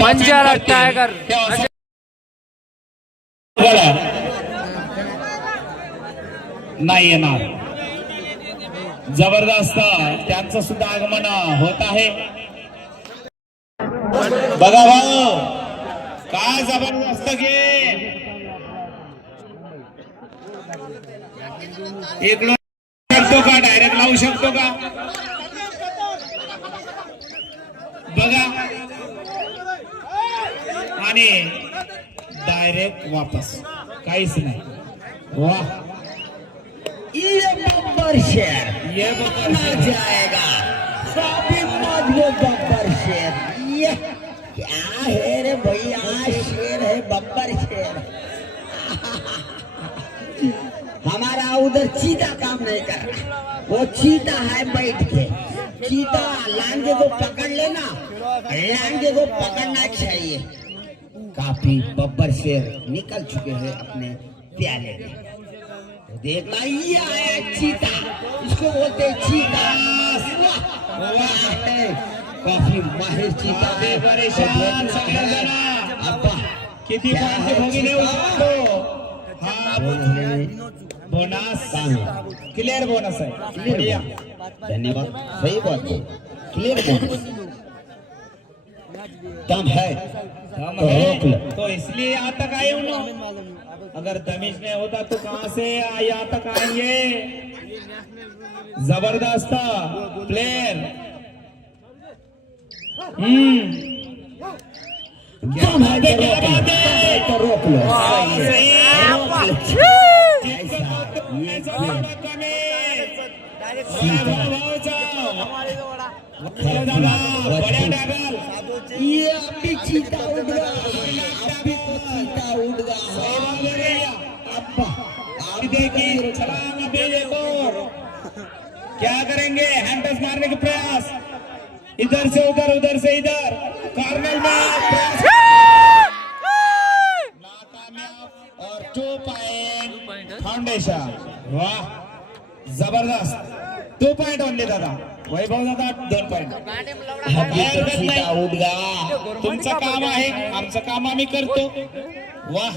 पंजाला tiger नाही येणार. जबरदस्त त्यांचं सुद्धा आगमन होत आहे. बघा भाऊ काय जबरदस्त गेम. इकडून शकतो का डायरेक्ट लावू शकतो का बघा आणि डायरेक्ट वापस काहीच नाही. वाह ये बब्बर शेर जाएगा काफी मजबूत बब्बर शेर. ये क्या है रे भैया शेर है बब्बर शेर. हमारा उधर चीता काम नहीं कर रहा. वो चीता है बैठ के. चीता लांगे को पकड़ लेना लांगे को पकड़ना चाहिए. काफी बब्बर शेर निकल चुके हैं अपने प्याले में. देखना ये आया चीता. इसको बोलते चीता. काफी माहिर चीता है. परेशान अब्बा किती पॉइंट भोगीने उचलतो. हा बोनस क्लियर बोनस है. बढ़िया धन्यवाद. सही बात है. क्लियर बोनस दम है तो रोक लो. तो इसलिए यहाँ तक आए हूँ ना. अगर दमिश नहीं होता तो कहाँ से यहाँ तक आएंगे. जबरदस्त प्लेयर. दम है तो रोक लो. ये अभी चीता उड़ गया. अभी तो चीता उड़ गया. अब्बा देखिए छलांग अभी देखो क्या करेंगे. हैंडस मारने का प्रयास. इधर से उधर उधर से इधर. कॉर्नर में नाकामयाब और 2 पॉइंट फाउंडेशन. वाह जबरदस्त. 2 पॉइंट ओनली दादा. वैभव दादा 2 पॉइंट. अभी तो चीता उड़ गया. तुमचं काम आहे आमचं काम आम्ही करतो. वाह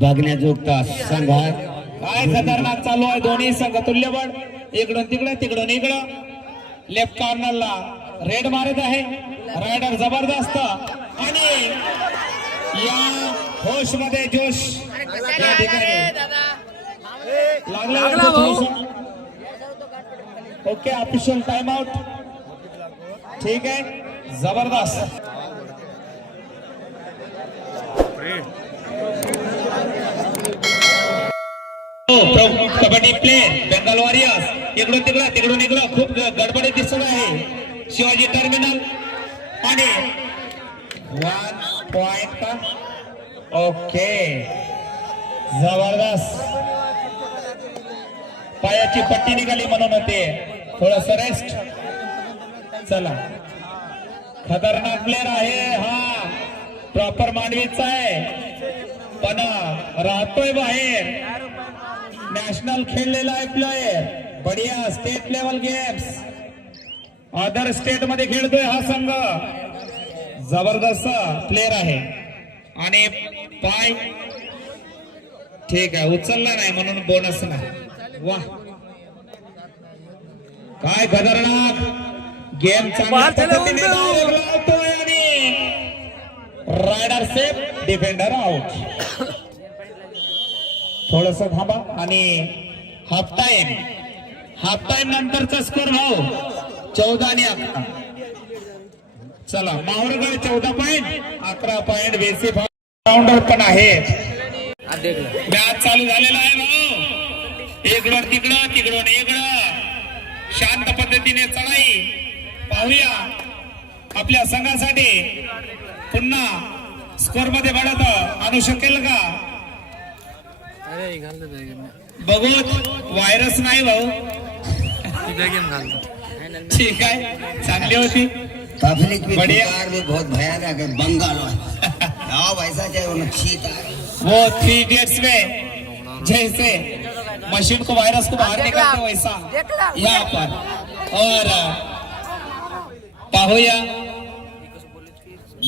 बघण्याजोगता संघ आहे. काय खतरनाक चालू आहे. दोन्ही संघ तुल्यबळ. इकडून तिकडे तिकडून इकडं. लेफ्ट कॉर्नरला रेड मारत आहे रायडर. जबरदस्त आणि या होश मध्ये जोश या ठिकाणी लागला. Okay official time out. ठीक आहे जबरदस्त. Kabaddi player Bengal warriors. इकडून तिकडं तिकडून इकडं खूप गडबडीत दिसत आहे. शिवाजी टर्मिनल आणि 1 पॉइंट का. ओके जबरदस्त. पायाची पट्टी निघाली म्हणून होते. थोडस रेस्ट. चला खतरनाक प्लेयर आहे हा. प्रॉपर मांडवीचा आहे पण राहतोय बाहेर. नॅशनल खेळलेला आहे प्लेयर. बढिया state level games other state मध्ये खेळतोय हा संघ. जबरदस्त प्लेयर आहे आणि पाय ठीक आहे उचलला नाही म्हणून बोनस नाही. वाह काय खतरनाक गेम. चांगल्या पद्धतीने लावतोय आणि रायडर सेफ डिफेंडर आउट. थोडस थांबा आणि हाफ टाइम नंतरचा स्कोर भाऊ 14 आणि 11. चला माहुरगड 14 पॉइंट 11 पॉइंट. बेसी राऊंडर पण आहे. मॅच चालू झालेला आहे भाऊ. इकडं तिकडं तिकडून इकडं शांत पद्धतीने चढाई. पाहूया आपल्या संघासाठी पुन्हा स्कोर मध्ये बढत आणू शकेल का. बघूत व्हायरस नाही भाऊ. ठीक आहे चांगली होती. पब्लिक भी बढ़िया. भी बहुत भयानक है. बंगाल हाँ वैसा चाहिए चीता. वो 3 इडियट्स में जैसे मशीन को वायरस को बाहर निकालते वैसा यहाँ पर. और पाहूया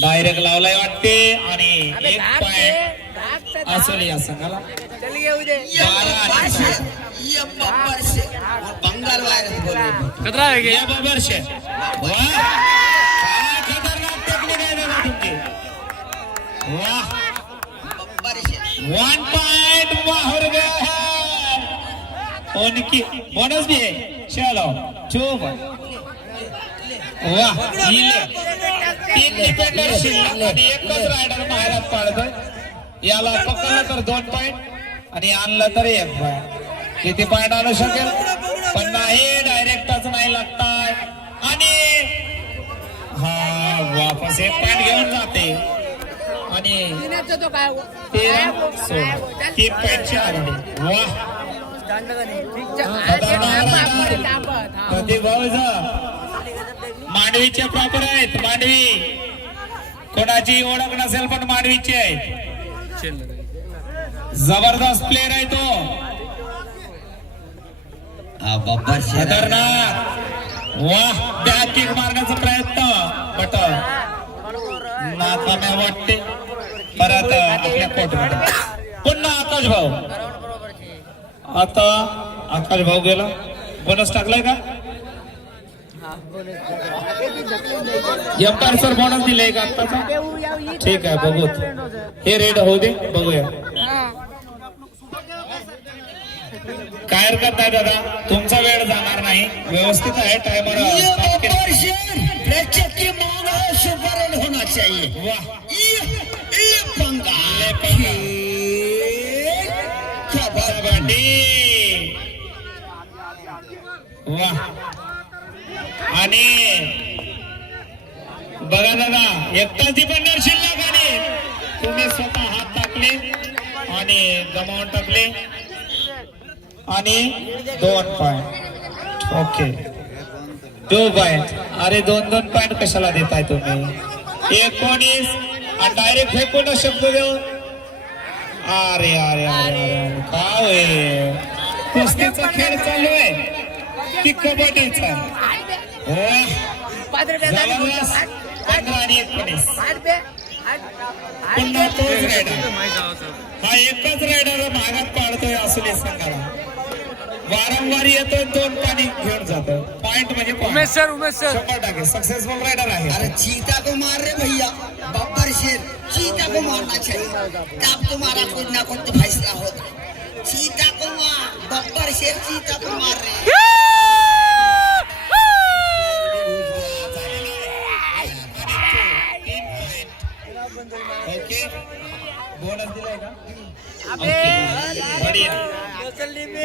डायरेक्ट लावलाय वाटते आणि एक पॉइंट असोली या संघाला 12 आणि 7. ये बब्बर शेर और बंगाल वायरस बोले खतरा है या बबर शेर. वाह काय खतरनाक टेक्निक आहे दादा तुमची. वाह बब्बर शेर 1 पॉइंट माहौर गया है उनकी बोनस भी है. चलो चुप. वाह जिले 3 डिफेंडर शिल्लक आणि एकच रायडर बाहेरात पाडतोय. याला पकडलं तर 2 पॉइंट आणि आणलं तर 1 पॉइंट. किती पॉइंट आणू शकेल पण नाही. डायरेक्टच नाही लागताय आणि हा वापस 1 पॉइंट घेऊन जाते आणि 3 पॉइंटची आघाडी. वाह मांडवीचे प्रॉपर आहेत. मांडवी कोणाची ओळख नसेल पण मांडवीचे आहेत. जबरदस्त प्लेअर आहे तो. बब्बर शेर खतरनाक. वाह बॅक किक मारण्याचा प्रयत्न बट नाकाम्या वाटते. परत आपल्या कोर्टमध्ये पुन्हा आकाश भाऊ. आता आकाश भाऊ गेला. बोनस टाकलाय का एम्पायर सर बोनस दिलाय का आत्ताचा. ठीक आहे बघू हे रेड होऊ दे बघूया. काय हरकत नाही दादा तुमचा वेळ जाणार नाही. व्यवस्थित आहे टायमर. बब्बर शेर प्रेक्षक की मांग है सुपर होना चाहिए. वाह ये बंगाल कबड्डी. वाह आणि बघा दादा एकटाच डिफेंडर शिल्लक आणि तुम्ही स्वतः हात टाकले आणि गमावून टाकले आणि 2 पॉइंट. Okay 2 point. अरे 2 पॉइंट कशाला देताय तुम्ही. 19 आणि डायरेक्ट फेकून शब्द देऊन. अरे अरे अरे काय होय. कुस्तीचा खेळ चालू आहे की कबड्डीचा. जबरदस्त 15 आणि 19. पुन्हा तोच रायडर. हा एकच रायडर भागात पाडतोय असले संघाला. वारंवार येतोय 2 पाणी घेऊन जातो. पॉइंट म्हणजे उमेश सर 100% सक्सेसफुल रायडर आहे. अरे चीता को मार रहे भैया. बब्बर शेर चीता को मारना चाहिए तब तुम्हारा कुछ ना कुछ फैसला होगा. चीता को मार. बब्बर शेर चीता को मार रहे हैं. ओके बोनस दिलाय का. बढिया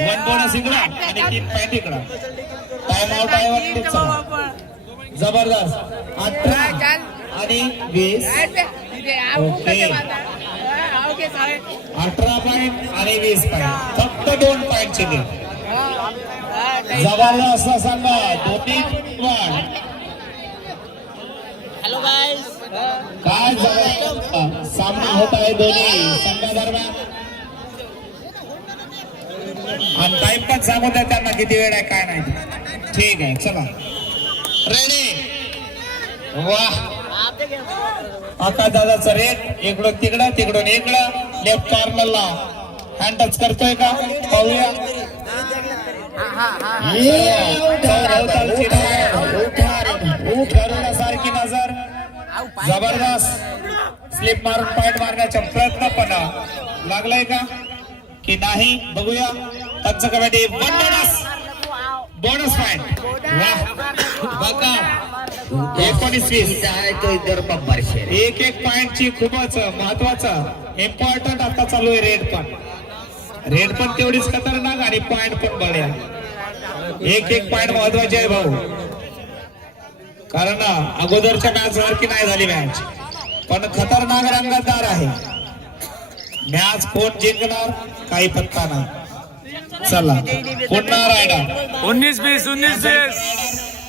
1 बोनस इकडा आणि 3 पॉइंट इकडा. टाइम आउट आहे वाटते. जबरदस्त 18 आणि 20. ओके 18 पॉइंट आणि 20 पॉइंट. फक्त 2 पॉइंटचे गेम. जबरदस्त असा दोन्ही पण काय जबरदस्त सामना होत आहे दोन्ही संघादरम्यान. आणि टाइम पण सांगू द्या त्यांना किती वेळ आहे काय नाही. ठीक आहे चला रेडी. वाह आता दादाचा रेट इकडून तिकडून इकडं लेफ्ट कॉर्नरला हँड टच करतोय का पाहूया. सारखी नजर. जबरदस्त स्लिप मारून पॉइंट मारण्याचा प्रयत्न पण लागलाय का की नाही बघूया. त्यांचं कबड्डी 1 बोनस पॉइंट. बघा 19-20 आहे तो इधर बब्बर शेर. एक पॉइंटची खूपच महत्वाचं इम्पॉर्टंट आता चालू आहे. रेड पण तेवढीच खतरनाक आणि पॉइंट पण बढ्या. एक पॉइंट महत्वाचे आहे भाऊ. कारण अगोदरच्या मॅच सारखी नाही झाली मॅच पण खतरनाक रंगतदार आहे. मॅच कोण जिंकणार काही पत्ता नाही. चला पुन्हा रायडर 19-20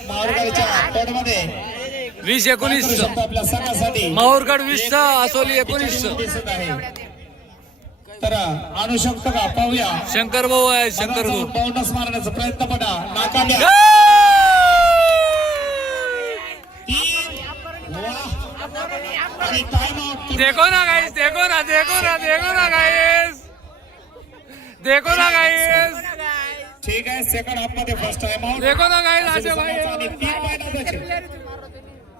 माहूरगडच्या कोर्टमध्ये 20-19 आपल्या संघासाठी माहूरगड 20 असोली 19 दिसत आहे. तर आणू शकतो का पाहूया. शंकर भाऊ आहे. शंकर भाऊ बोनस मारण्याचा प्रयत्न पडा नाकाम्या. गाइस, देखो ना गाइस, ठीक आहे. सेकंड हाफ मध्ये फर्स्ट टाइम आउट. देखो ना गाइस, आशा भाई 3 पॉइंट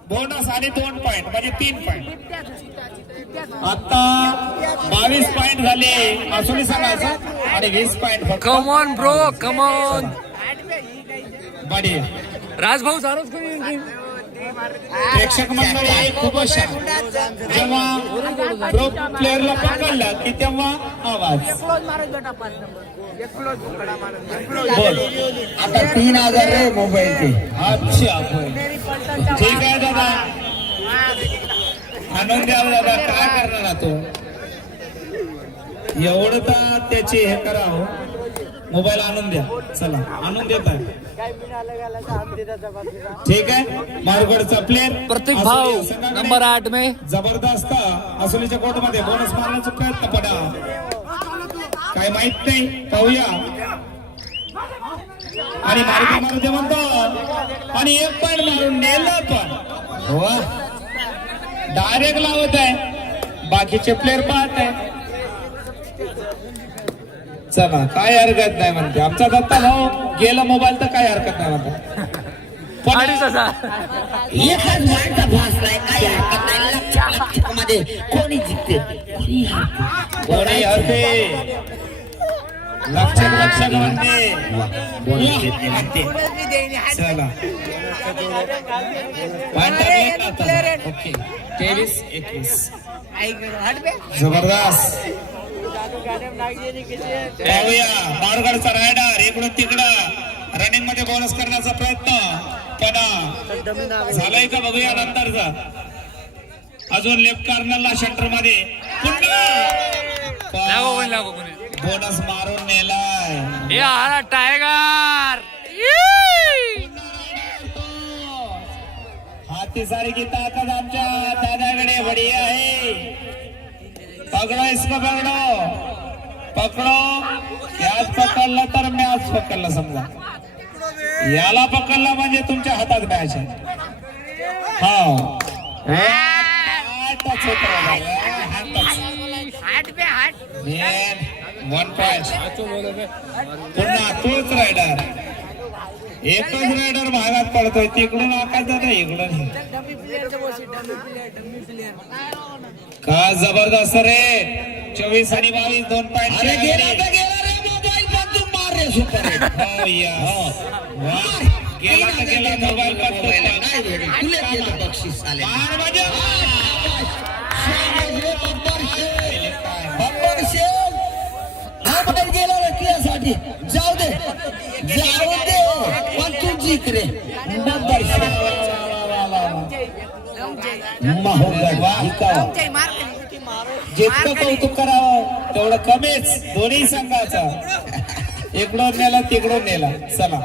बोनस आणि 2 पॉइंट म्हणजे 3 पॉइंट. आता 22 पॉइंट झाले असोली संघाचं आणि 20 पॉइंट फक्त. Come on bro, come on. बढिया. राजभाऊ चालूच कोणी प्रेक्षक मंडळी खूप अशा जेव्हा प्रो प्लेअरला पकडलं की तेव्हा आवाज बोल. आता 3,000 रे मोबाईलचे. अच्छा ठीक आहे दादा. आणून द्या दादा. काय करणार तो एवढं तर त्याची हे करा हो. मोबाईल आणून द्या. चला आणून देत आहे. ठीक आहे. मारुगडचा प्लेअर प्रतीक भाऊ नंबर 8 में जबरदस्त असोलीच्या कोर्ट मध्ये बोनस मारण्याचा प्रयत्न पडा. काय माहित नाही. पाहूया. आणि मारुती म्हणतो आणि 1 पॉइंट मारून नेलं पण डायरेक्ट लावत आहे. बाकीचे प्लेअर पाहत आहे. चला काय हरकत नाही म्हणते. आमचा दत्ता भाऊ गेला मोबाईल तर काय हरकत नाही म्हणते. 2,500 एकच माणसा भासलाय. काही हरकत नाही. लक्षात मध्ये कोणी जिंकते कोणी हरते. लक्षात म्हणते. चला ओके. 23-21 जबरदस्त. पाहूया. मारुगडचा रायडर इकडून तिकडं रनिंग मध्ये बोनस करण्याचा प्रयत्न पण झालाय का बघूया नंतरचा. अजून लेफ्ट कॉर्नरला शटर मध्ये लागो कोणी बोनस मारून नेलाय. ये आला टायगर. हाती सारखी ताकद आमच्या दादाकडे बडी आहे. पकडो इसको पकडो. याच पकडलं तर मॅच पकडलं समजा. याला पकडला म्हणजे तुमच्या हातात मॅच आहे. हो 1 पॉइंट. पुन्हा तोच रायडर. एकच रायडर भागात पडतोय. तिकडून आकाश जातो इकडून. का जबरदस्त रे. 24 आणि 22 2 पॉइंट. गेला मोबाईल पण तू मार रे सुपर. गेला तर गेला मोबाईल पण बक्षीस आले. मोबाईल गेला रे तुझ्यासाठी. जाऊ दे पण तू जिंक रे. जितकं कौतुक करावं तेवढं कमीच. दोन्ही संघाचा इकडून नेला तिकडून नेला. चला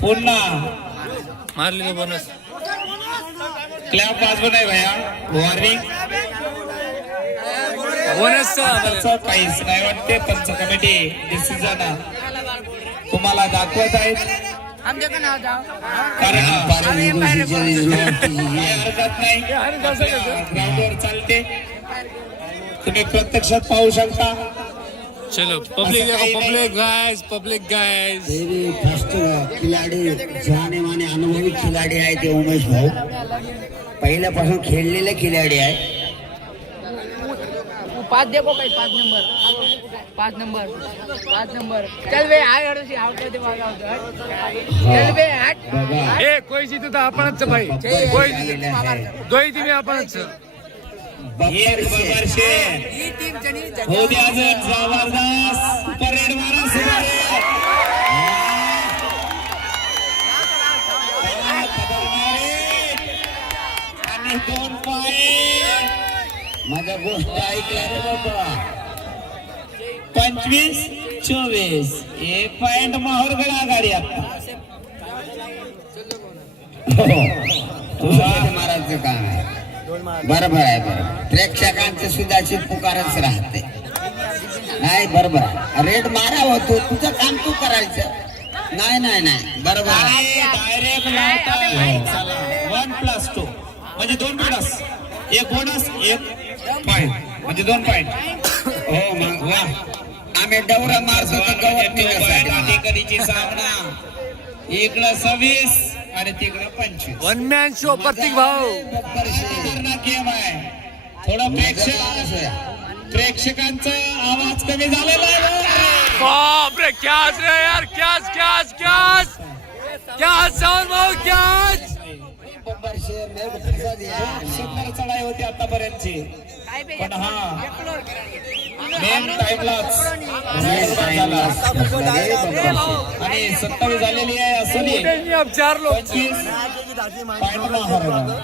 पुन्हा मारली बोनस. क्लॅप वाजवत नाही भैया. वॉर्निंग बोनस काहीच नाही वाटते. पंच कमिटी डिसिजन तुम्हाला दाखवत आहेत. कारण हरकत नाही. ग्राउंडवर चालते. तुम्ही प्रत्यक्षात पाहू शकता. चलो पब्लिक देखो. पब्लिक गाइस फर्स्ट खिलाडी जाने माने अनुभवी खिलाडी आहे ते उमेश भाऊ. पहिल्यापासून खेळलेले खिलाडी आहे. 5 देखो भाई. 5 नंबर चल बे. आउट दे भागा. चल बे हट. ए कोई जीतू तर आपणच भाई. कोई दोही तुम्ही आपणच. एक वर्षे ही टीम जणी हो द्या. अजून जबरदस्त परेड मारा. आणि 2 पॉइंट. माझ्या गोष्ट ऐकल्या रे बाबा. 25-24 1 पॉइंट माहूरगड आघाडी. आता महाराजचं काम आहे. बरोबर आहे. बरोबर प्रेक्षकांचं सुद्धा पुकारच राहते. नाही बरोबर आहे. रेड मारा होतो. तुझं काम तू करायचं. नाही बरोबर आहे. डायरेक्ट 1+2 म्हणजे 2 बोनस. 1 bonus 1 point. म्हणजे 2 पॉईंट. हो मग वा आम्ही डवरा मारतो तर गवत निघासाठी. कधीची सामना इकडं 26 आणि तिकडं 25. वन मॅन शो प्रतीक भाऊ. गेम आहे. थोडं प्रेक्षकांचा आवाज कमी झालेला आहे. बापरे कॅच रे यार catch catch catch catch Sawant भाऊ कॅच. सुंदर चढाई होती आतापर्यंतची. काय बे पण हा मेन टाइमलाच झाला आणि 27 झालेली आहे. असली अब 4 लोग 25 पॉईंटला हरवला.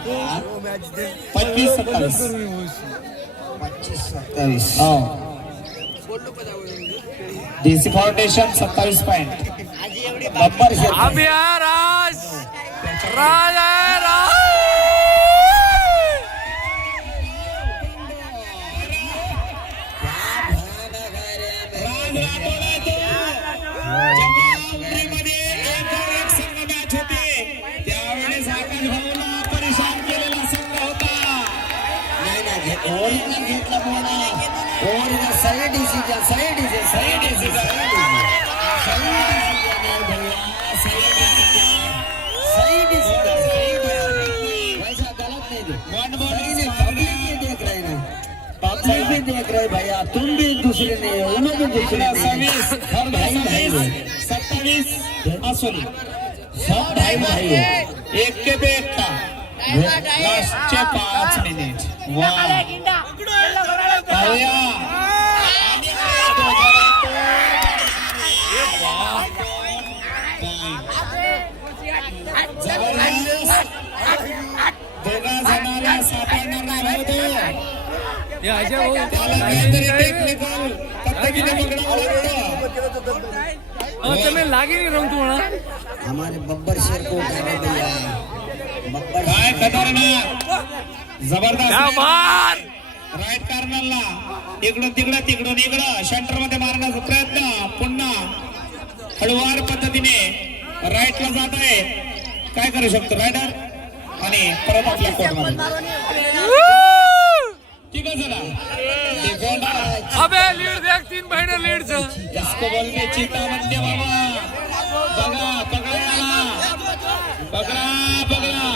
25-27. 25-27. हो डीसी फाउंडेशन 27 पॉईंट. बंपर शेर अब यार राज राज है राज. ओरिजिनल घेतला बोला. ओरिजिनल सही डिसिजन सही डिसिजन सही डिसिजन सही डिसिजन. वैसा गलत नहीं दे. पब्लिक भी देख रहे हैं. पब्लिक भी देख रहे भैया. तुम भी दूसरे नहीं हो उन्हें भी दूसरे नहीं. 27 असोली सब भाई भाई है. एक के पे एकटा. लास्टचे 5 मिनिट. वा पाहूया. दोघा जणाला सापडणार नाही होते. ये अजय भाऊ त्याला काहीतरी टेक्निकल पद्धतीने पकडावं लागतं. तुम्ही लागे नाही रंग तू म्हणा. हमारे बब्बर शेर को उठाना भैया. बब्बर काय खतरनाक क्या जबरदस्त बात. राईट कॉर्नरला इकडून तिकडून इकडं सेंटर मध्ये मारण्याचा प्रयत्न. पुन्हा हळूवार पद्धतीने राईटला जात आहे. काय करू शकतो रायडर आणि परत आपल्या कोर्टमध्ये. ठीक आहे चला. अबे लीड देख 3 महीने लीड च. इसको बोलते चीता म्हणते बाबा. बघा पकडा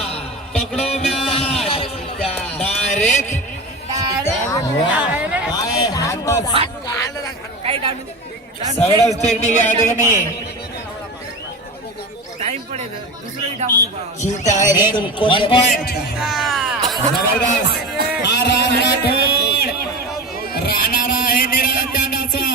पकडो मॅच डायरेक्ट. काय हातात सगळंच टेक्निक आहे ठिकाणी. टाइम पडेल दुसरंही डांबू. जीता है लेकिन कोई 1 पॉइंट. जबरदस्त. हा राज राठोड राहणार आहे निराळा त्यानाचा.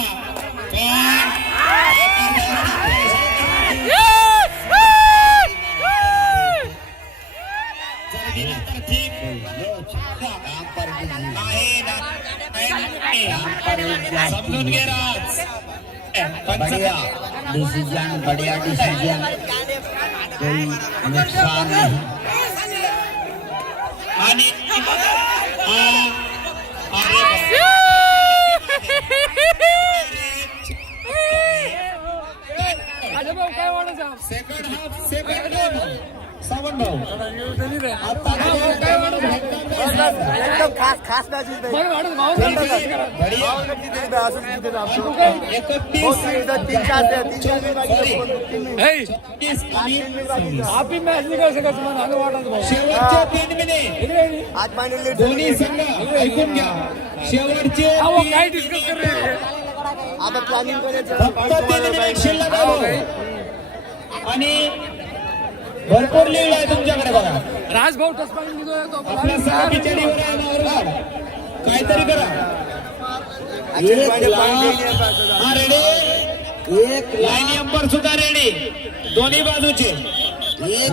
समजून घे राज. बढ़िया डिसीजन बढ़िया डिसीजन. कोई नुकसान नहीं. आणि अजय भाऊ काय वाढायचं. सेकंड हाफ सावंत भाऊ एकदम खास मॅच भाऊ. 31 आप ही मॅच निघाल शकत तुम्हाला आलं वाटत भाऊ. शेवटचे 3 मिनिट दोन्ही संघ ऐकून घ्या. शेवटचे काय डिस्कस कर रहे हैं. फक्त 3 मिनिट शिल्लक आहे आणि भरपूर लीड आहे तुमच्याकडे. बघा राज भाऊ टचपाणी निघतोय तो. आपल्या सहा बिचारीवर आहे नावरगाड. काहीतरी करा. हा रेडी. एक लाईन नंबर सुद्धा रेडी दोन्ही बाजूचे.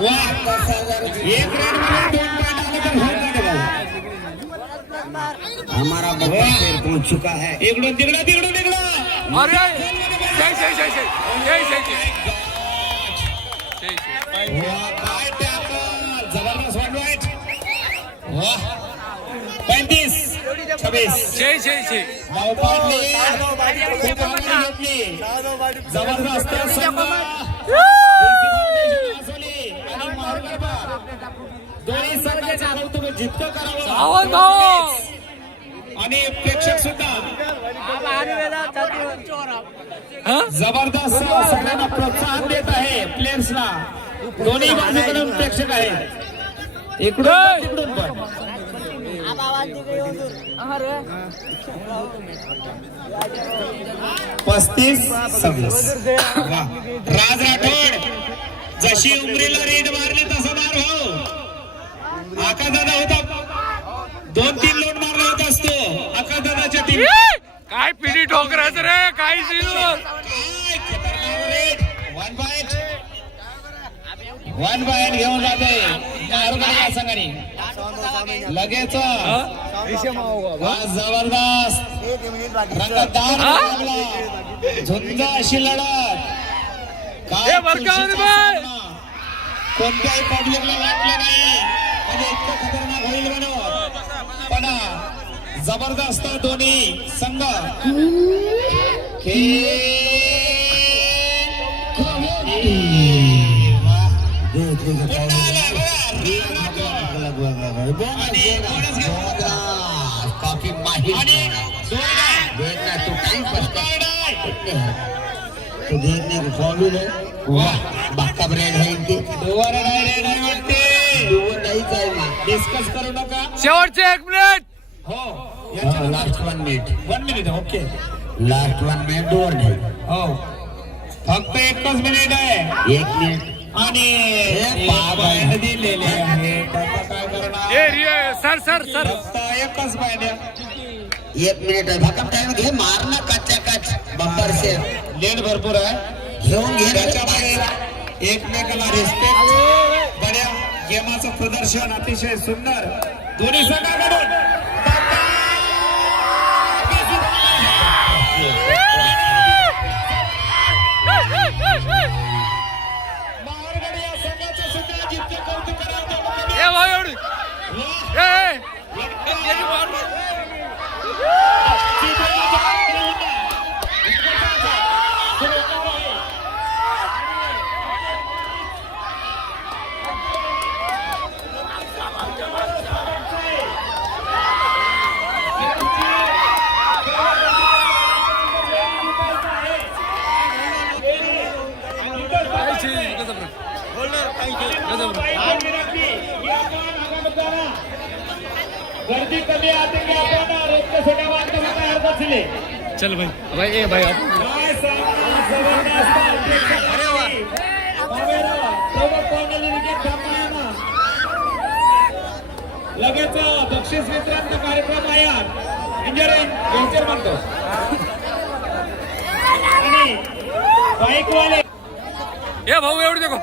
वा. 1 रेड मध्ये 2 पॉइंट आले तर होऊन जाते. हमारा बब्बर शेर पहुंच चुका है. इकडून तिकडं अरे जय जय जय जय जय जय जय. काय टॅकल जबरदस्त वन वाईट. वा 35-26 जय जय जय. धाव पाडली. खूप आनंद घेतली. जबरदस्त आणि मार्गदर्शक दोन्ही संघाचं कौतुक जितकं करावं सावंत भाऊ आणि प्रेक्षक सुद्धा जबरदस्त सगळ्यांना प्रोत्साहन देत आहे प्लेयर्सला. दोन्ही बाजूकडून प्रेक्षक आहेत, इकडून पण, तिकडून पण. 35-26. वा. राज राठोड जशी उमरीला रेड मारली तसा मार भाऊ. आकाशदादा होता 2-3 लोट मारला होता असतो आकाशदादाच्या टीम. काय पिढी ठोकरायचं रे, काय काय खतरनाक रेड. 1 पॉइंट घेऊन जाते संघाने लगेच. जबरदस्त रंगतदार मुकाबला, झुंज अशी लढत. काय कोणत्याही पब्लिकला वाटलं नाही म्हणजे इतकं खतरनाक होईल म्हणून, पण जबरदस्त दोन्ही संघ काफी माहिर देखना तो टाइम पास तो देखने को फॉलो है. वाह बाका ब्रेड है इनके. दोबारा नाही वाटते. नहीं चाहिए डिस्कस करू नका. शेवटचे 1 मिनिट. हो last 1 minute. 1 minute. Okay last 1 minute दोन नाही. हो फक्त 1 मिनिट आहे. 1 मिनिट आणि पॉइंट दिलेले आहेत. आता काय करणार. सर फक्त 1च पॉइंट आहे. 1 मिनिट आहे. भक्कम टाइम घे, मारना कच्चा कच बंपर से. लेट भरपूर आहे. घेऊन घे. त्याच्यामुळे एकमेकाला रिस्पेक्ट. बड्या गेमाचं प्रदर्शन अतिशय सुंदर दोन्ही संघाकडून. महारगड या संघाचं सुद्धा जितके कौतुक करावं ए भाऊ एवढी गर्दी कमी आते की आपण रोजच्या छोट्या बांधकामात तयार बसले. चल भाई ए भाई काय सांगणार जबरदस्त अध्यक्ष. अरे वा लगेच बक्षीस वितरण कार्यक्रम आहे. इंजिनिअरिंग व्हेंचर म्हणतो आणि बाईकवाले. ए भाऊ एवढी देखो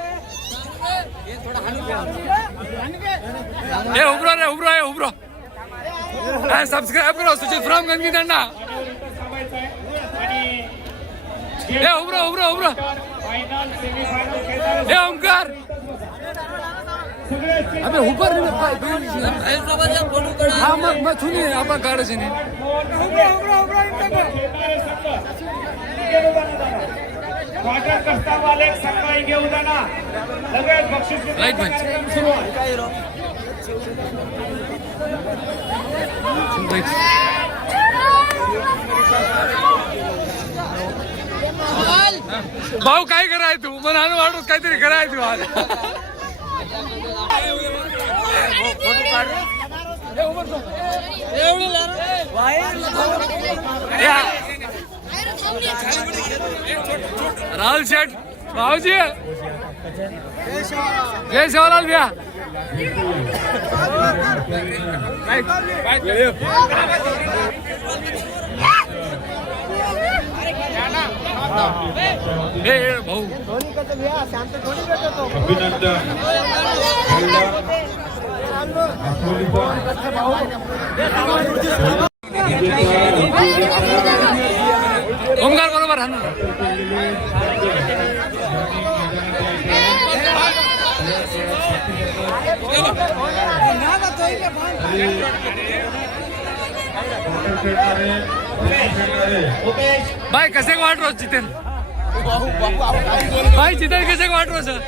ए उभरो सब्सक्राइब करो सुचित फ्रॉम गंगी दंडा. ए उभरो ए ओमकार अबे ऊपर हा मग सुनिए आपण काढायचे नाही. वाटत कसतावाले सकाळी घेऊ जाणार. लगेच बक्षीस राईट भाई भाऊ काय कराय तू मला वाटत काहीतरी कराय तू आज. राहुल शेठ भाऊजी जय सेवालाल भैया. भाऊ ओमकार बरोबर हा भाई कसे वाट रोज जितेन भाई जितेन कसे वाट रोज सर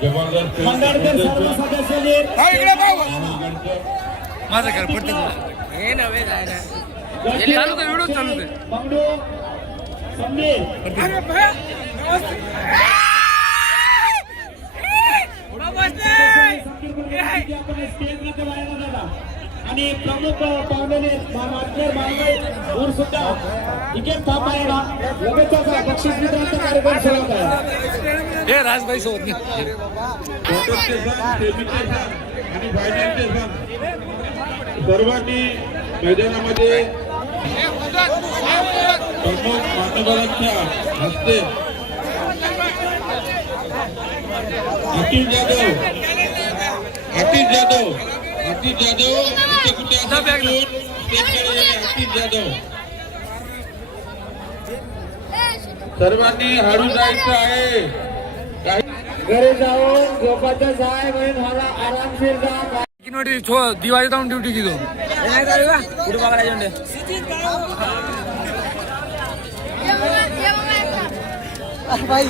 मंडळातील सर्व सदस्यांनी माझं घर पडते हे नव्हे जायला चालू कर व्हिडिओ चालू कर मंगळू समीर आपण स्टेजमध्ये व्हायला दादा आणि प्रमुख पाहुणे वर सुद्धा तिकीट थांबायला लगेचच बक्षीस वितरणाचा कार्यक्रम सुरू आहे. हे राजभाई सोबत आणि फायनलचे सर्वांनी मैदानामध्ये प्रमुख मान्यवरांच्या हस्ते आतिश जाधव इथे कुठे असेल आतिश जाधव सर्वांनी हळू जायचं आहे. घरी जाऊन झोपायचं साहेब आणि मला आरामशीर जा. दिवाळी जाऊन ड्युटी की कुठे बघायला भाई